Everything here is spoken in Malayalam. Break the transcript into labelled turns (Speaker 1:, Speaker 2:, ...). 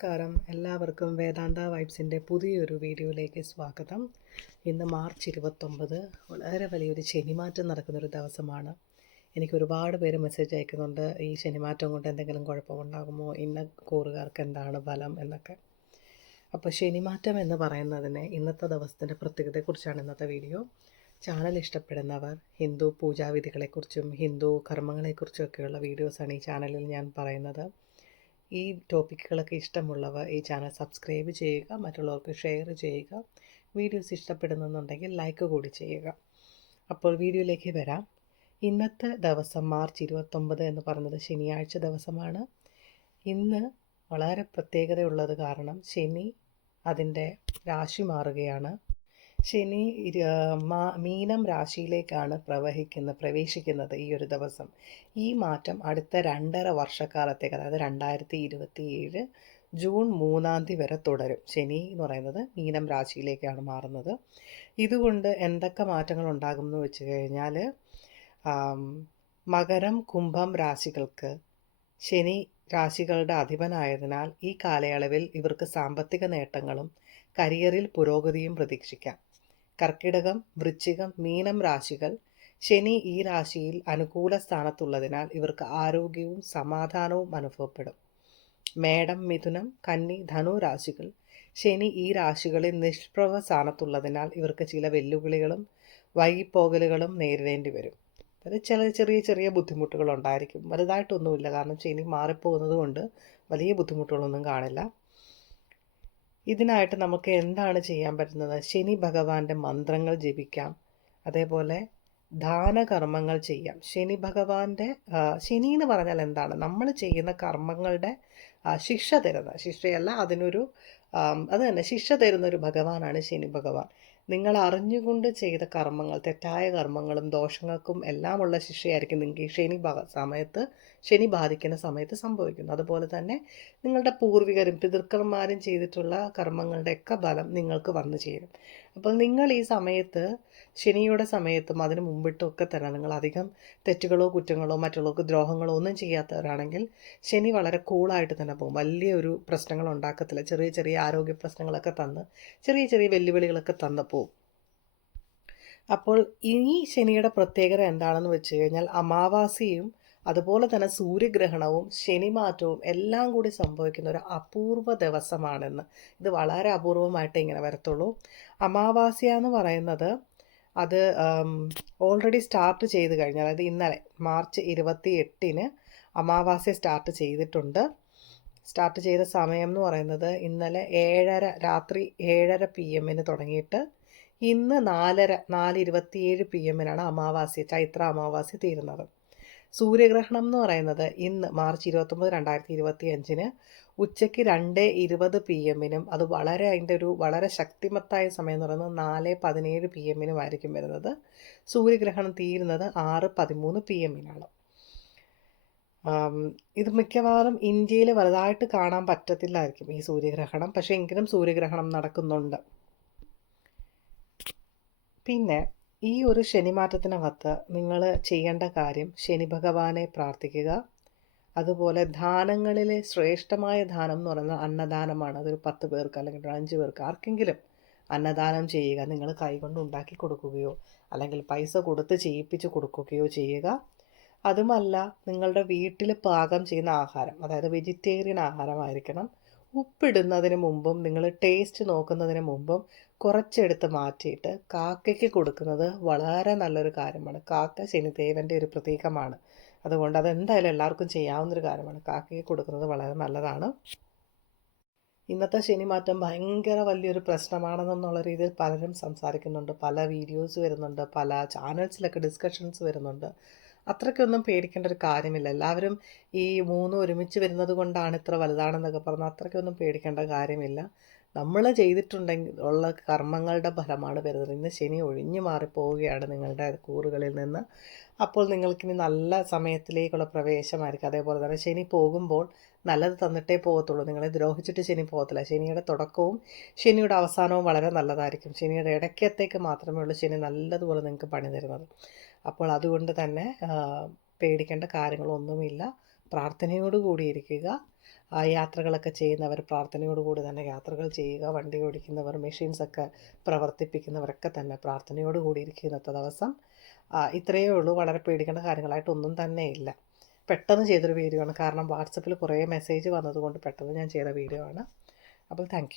Speaker 1: നമസ്കാരം. എല്ലാവർക്കും വേദാന്ത വൈബ്സിന്റെ പുതിയൊരു വീഡിയോയിലേക്ക് സ്വാഗതം. ഇന്ന് മാർച്ച് ഇരുപത്തൊമ്പത്. വളരെ വലിയൊരു ശനിമാറ്റം നടക്കുന്നൊരു ദിവസമാണ്. എനിക്ക് ഒരുപാട് പേര് മെസ്സേജ് അയക്കുന്നുണ്ട്. ഈ ശനിമാറ്റം കൊണ്ട് എന്തെങ്കിലും കുഴപ്പമുണ്ടാകുമോ? ഇന്ന കൂറുകാർക്ക് എന്താണ് ഫലം എന്നൊക്കെ. അപ്പോൾ ശനിമാറ്റം എന്ന് പറയുന്നതിന് ഇന്നത്തെ ദിവസത്തിന്റെ പ്രത്യേകതയെക്കുറിച്ചാണ് ഇന്നത്തെ വീഡിയോ. ചാനൽ ഇഷ്ടപ്പെടുന്നവർ ഹിന്ദു പൂജാവിധികളെക്കുറിച്ചും ഹിന്ദു കർമ്മങ്ങളെക്കുറിച്ചും ഒക്കെയുള്ള വീഡിയോസാണ് ഈ ചാനലിൽ ഞാൻ പറയുന്നത്. ഈ ടോപ്പിക്കുകളൊക്കെ ഇഷ്ടമുള്ളവർ ഈ ചാനൽ സബ്സ്ക്രൈബ് ചെയ്യുക മറ്റുള്ളവർക്ക് ഷെയർ ചെയ്യുക വീഡിയോസ് ഇഷ്ടപ്പെടുന്നുണ്ടെങ്കിൽ ലൈക്ക് കൂടി ചെയ്യുക. അപ്പോൾ വീഡിയോയിലേക്ക് വരാം. ഇന്നത്തെ ദിവസം മാർച്ച് ഇരുപത്തൊമ്പത് എന്ന് പറയുന്നത് ശനിയാഴ്ച ദിവസമാണ്. ഇന്ന് വളരെ പ്രത്യേകതയുള്ളത് കാരണം ശനി അതിന്റെ രാശി മാറുകയാണ്. ശനി മീനം രാശിയിലേക്കാണ് പ്രവഹിക്കുന്ന പ്രവേശിക്കുന്നത് ഈ ഒരു ദിവസം. ഈ മാറ്റം അടുത്ത രണ്ടര വർഷക്കാലത്തേക്ക് അതായത് രണ്ടായിരത്തി ഇരുപത്തി ഏഴ് ജൂൺ മൂന്നാം തീയതി വരെ തുടരും. ശനി എന്ന് പറയുന്നത് മീനം രാശിയിലേക്കാണ് മാറുന്നത്. ഇതുകൊണ്ട് എന്തൊക്കെ മാറ്റങ്ങൾ ഉണ്ടാകും എന്ന് വെച്ച് കഴിഞ്ഞാൽ മകരം കുംഭം രാശികൾക്ക് ശനി രാശികളുടെ അധിപനായതിനാൽ ഈ കാലയളവിൽ ഇവർക്ക് സാമ്പത്തിക നേട്ടങ്ങളും കരിയറിൽ പുരോഗതിയും പ്രതീക്ഷിക്കാം. കർക്കിടകം വൃശ്ചികം മീനം രാശികൾ. ശനി ഈ രാശിയിൽ അനുകൂല സ്ഥാനത്തുള്ളതിനാൽ ഇവർക്ക് ആരോഗ്യവും സമാധാനവും അനുഭവപ്പെടും. മേടം മിഥുനം കന്നി ധനു രാശികൾ. ശനി ഈ രാശികളിൽ നിഷ്പ്രഭ സ്ഥാനത്തുള്ളതിനാൽ ഇവർക്ക് ചില വെല്ലുവിളികളും വൈകിപ്പോകലുകളും നേരിടേണ്ടി വരും. ചില ചെറിയ ചെറിയ ബുദ്ധിമുട്ടുകൾ ഉണ്ടായിരിക്കും. വലുതായിട്ടൊന്നുമില്ല. കാരണം ശനി മാറിപ്പോകുന്നത് കൊണ്ട് വലിയ ബുദ്ധിമുട്ടുകളൊന്നും കാണില്ല. ഇതിനായിട്ട് നമുക്ക് എന്താണ് ചെയ്യാൻ പറ്റുന്നത്? ശനി ഭഗവാന്റെ മന്ത്രങ്ങൾ ജപിക്കാം. അതേപോലെ ദാനകർമ്മങ്ങൾ ചെയ്യാം. ശനി ഭഗവാന്റെ ശനി എന്ന് പറഞ്ഞാൽ എന്താണ്? നമ്മൾ ചെയ്യുന്ന കർമ്മങ്ങളുടെ ശിക്ഷ തരുന്ന ശിക്ഷയല്ല അതിനൊരു അത് തന്നെ. ശിക്ഷ തരുന്ന ഒരു ഭഗവാനാണ് ശനി ഭഗവാൻ. നിങ്ങൾ അറിഞ്ഞുകൊണ്ട് ചെയ്ത കർമ്മങ്ങൾ തെറ്റായ കർമ്മങ്ങളും ദോഷങ്ങൾക്കും എല്ലാമുള്ള ശിക്ഷയായിരിക്കും നിങ്ങൾക്ക് ഈ ശനി സമയത്ത് ശനി ബാധിക്കുന്ന സമയത്ത് സംഭവിക്കുന്നു അതുപോലെ തന്നെ നിങ്ങളുടെ പൂർവികരും പിതൃക്കന്മാരും ചെയ്തിട്ടുള്ള കർമ്മങ്ങളുടെയൊക്കെ ഫലം നിങ്ങൾക്ക് വന്നു ചേരും. അപ്പോൾ നിങ്ങൾ ഈ സമയത്ത് ശനിയുടെ സമയത്തും അതിന് മുമ്പിട്ടും ഒക്കെ തന്നെ നിങ്ങൾ അധികം തെറ്റുകളോ കുറ്റങ്ങളോ മറ്റുള്ളവർക്ക് ദ്രോഹങ്ങളോ ഒന്നും ചെയ്യാത്തവരാണെങ്കിൽ ശനി വളരെ കൂളായിട്ട് തന്നെ പോകും. വലിയൊരു പ്രശ്നങ്ങൾ ഉണ്ടാക്കത്തില്ല. ചെറിയ ചെറിയ ആരോഗ്യ പ്രശ്നങ്ങളൊക്കെ തന്ന് ചെറിയ ചെറിയ വെല്ലുവിളികളൊക്കെ തന്ന് പോകും. അപ്പോൾ ഇനി ശനിയുടെ പ്രത്യേകത എന്താണെന്ന് വെച്ച് കഴിഞ്ഞാൽ അമാവാസിയും അതുപോലെ തന്നെ സൂര്യഗ്രഹണവും ശനിമാറ്റവും എല്ലാം കൂടി സംഭവിക്കുന്ന ഒരു അപൂർവ ദിവസമാണെന്ന്. ഇത് വളരെ അപൂർവമായിട്ട് ഇങ്ങനെ വരത്തുള്ളൂ. അമാവാസ്യ എന്ന് പറയുന്നത് അത് ഓൾറെഡി സ്റ്റാർട്ട് ചെയ്ത് കഴിഞ്ഞു. അതായത് ഇന്നലെ മാർച്ച് ഇരുപത്തി എട്ടിന് അമാവാസ്യ സ്റ്റാർട്ട് ചെയ്തിട്ടുണ്ട്. സ്റ്റാർട്ട് ചെയ്ത സമയം എന്ന് പറയുന്നത് ഇന്നലെ ഏഴര രാത്രി ഏഴര പി എമ്മിന് തുടങ്ങിയിട്ട് ഇന്ന് നാലര നാല് ഇരുപത്തിയേഴ് പി എമ്മിനാണ് അമാവാസ്യ ചൈത്ര അമാവാസ്യ തീരുന്നത്. സൂര്യഗ്രഹണം എന്ന് പറയുന്നത് ഇന്ന് മാർച്ച് ഇരുപത്തൊമ്പത് രണ്ടായിരത്തി ഇരുപത്തി അഞ്ചിന് ഉച്ചയ്ക്ക് രണ്ട് ഇരുപത് പി എമ്മിനും അത് വളരെ അതിന്റെ ഒരു വളരെ ശക്തിമത്തായ സമയം എന്ന് പറയുന്നത് നാല് പതിനേഴ് പി എമ്മിനുമായിരിക്കും വരുന്നത്. സൂര്യഗ്രഹണം തീരുന്നത് ആറ് പതിമൂന്ന് പി എമ്മിനാണ്. ഇത് മിക്കവാറും ഇന്ത്യയിൽ വലുതായിട്ട് കാണാൻ പറ്റത്തില്ലായിരിക്കും ഈ സൂര്യഗ്രഹണം. പക്ഷേ എങ്കിലും സൂര്യഗ്രഹണം നടക്കുന്നുണ്ട്. പിന്നെ ഈ ഒരു ശനിമാറ്റത്തിനകത്ത് നിങ്ങൾ ചെയ്യേണ്ട കാര്യം ശനി ഭഗവാനെ പ്രാർത്ഥിക്കുക. അതുപോലെ ദാനങ്ങളിലെ ശ്രേഷ്ഠമായ ദാനം എന്ന് പറയുന്നത് അന്നദാനമാണ്. അതൊരു പത്ത് പേർക്ക് അല്ലെങ്കിൽ ഒരു അഞ്ച് പേർക്ക് ആർക്കെങ്കിലും അന്നദാനം ചെയ്യുക. നിങ്ങൾ കൈകൊണ്ട് ഉണ്ടാക്കി കൊടുക്കുകയോ അല്ലെങ്കിൽ പൈസ കൊടുത്ത് ചെയ്യിപ്പിച്ച് കൊടുക്കുകയോ ചെയ്യുക. അതുമല്ല നിങ്ങളുടെ വീട്ടിൽ പാകം ചെയ്യുന്ന ആഹാരം അതായത് വെജിറ്റേറിയൻ ആഹാരമായിരിക്കണം. ഉപ്പിടുന്നതിന് മുമ്പും നിങ്ങൾ ടേസ്റ്റ് നോക്കുന്നതിന് മുമ്പും കുറച്ചെടുത്ത് മാറ്റിയിട്ട് കാക്കയ്ക്ക് കൊടുക്കുന്നത് വളരെ നല്ലൊരു കാര്യമാണ്. കാക്ക ശനിദേവന്റെ ഒരു പ്രതീകമാണ്. അതുകൊണ്ട് അതെന്തായാലും എല്ലാവർക്കും ചെയ്യാവുന്നൊരു കാര്യമാണ്. കാക്കയ്ക്ക് കൊടുക്കുന്നത് വളരെ നല്ലതാണ്. ഇന്നത്തെ ശനിമാറ്റം ഭയങ്കര വലിയൊരു പ്രശ്നമാണെന്നുള്ള രീതിയിൽ പലരും സംസാരിക്കുന്നുണ്ട്. പല വീഡിയോസ് വരുന്നുണ്ട്. പല ചാനൽസിലൊക്കെ ഡിസ്കഷൻസ് വരുന്നുണ്ട്. അത്രയ്ക്കൊന്നും പേടിക്കേണ്ട ഒരു കാര്യമില്ല. എല്ലാവരും ഈ മൂന്നും ഒരുമിച്ച് വരുന്നത് കൊണ്ടാണ് ഇത്ര വലുതാണെന്നൊക്കെ പറഞ്ഞാൽ അത്രയ്ക്കൊന്നും പേടിക്കേണ്ട കാര്യമില്ല. നമ്മൾ ചെയ്തിട്ടുണ്ടെങ്കിൽ ഉള്ള കർമ്മങ്ങളുടെ ഫലമാണ് വരുന്നത്. ഇന്ന് ശനി ഒഴിഞ്ഞു മാറിപ്പോവുകയാണ് നിങ്ങളുടെ കൂറുകളിൽ നിന്ന്. അപ്പോൾ നിങ്ങൾക്ക് ഇനി നല്ല സമയത്തിലേക്കുള്ള പ്രവേശമായിരിക്കും. അതേപോലെ തന്നെ ശനി പോകുമ്പോൾ നല്ലത് തന്നിട്ടേ പോകത്തുള്ളൂ നിങ്ങളെ ദ്രോഹിച്ചിട്ട് ശനി പോകത്തില്ല ശനിയുടെ തുടക്കവും ശനിയുടെ അവസാനവും വളരെ നല്ലതായിരിക്കും. ശനിയുടെ ഇടയ്ക്കത്തേക്ക് മാത്രമേ ഉള്ളൂ ശനി നല്ലതുപോലെ നിങ്ങൾക്ക് പണി തരുന്നത്. അപ്പോൾ അതുകൊണ്ട് തന്നെ പേടിക്കേണ്ട കാര്യങ്ങളൊന്നുമില്ല. പ്രാർത്ഥനയോട് കൂടിയിരിക്കുക. യാത്രകളൊക്കെ ചെയ്യുന്നവർ പ്രാർത്ഥനയോടുകൂടി തന്നെ യാത്രകൾ ചെയ്യുക. വണ്ടി ഓടിക്കുന്നവർ മെഷീൻസൊക്കെ പ്രവർത്തിപ്പിക്കുന്നവരൊക്കെ തന്നെ പ്രാർത്ഥനയോട് കൂടിയിരിക്കുക ഇന്നത്തെ ദിവസം. ഇത്രയേ ഉള്ളൂ. വളരെ പേടിക്കേണ്ട കാര്യങ്ങളായിട്ടൊന്നും തന്നെ ഇല്ല. പെട്ടെന്ന് ചെയ്തൊരു വീഡിയോ ആണ്. കാരണം വാട്സപ്പിൽ കുറേ മെസ്സേജ് വന്നതുകൊണ്ട് പെട്ടെന്ന് ഞാൻ ചെയ്ത വീഡിയോ ആണ്. അപ്പോൾ താങ്ക്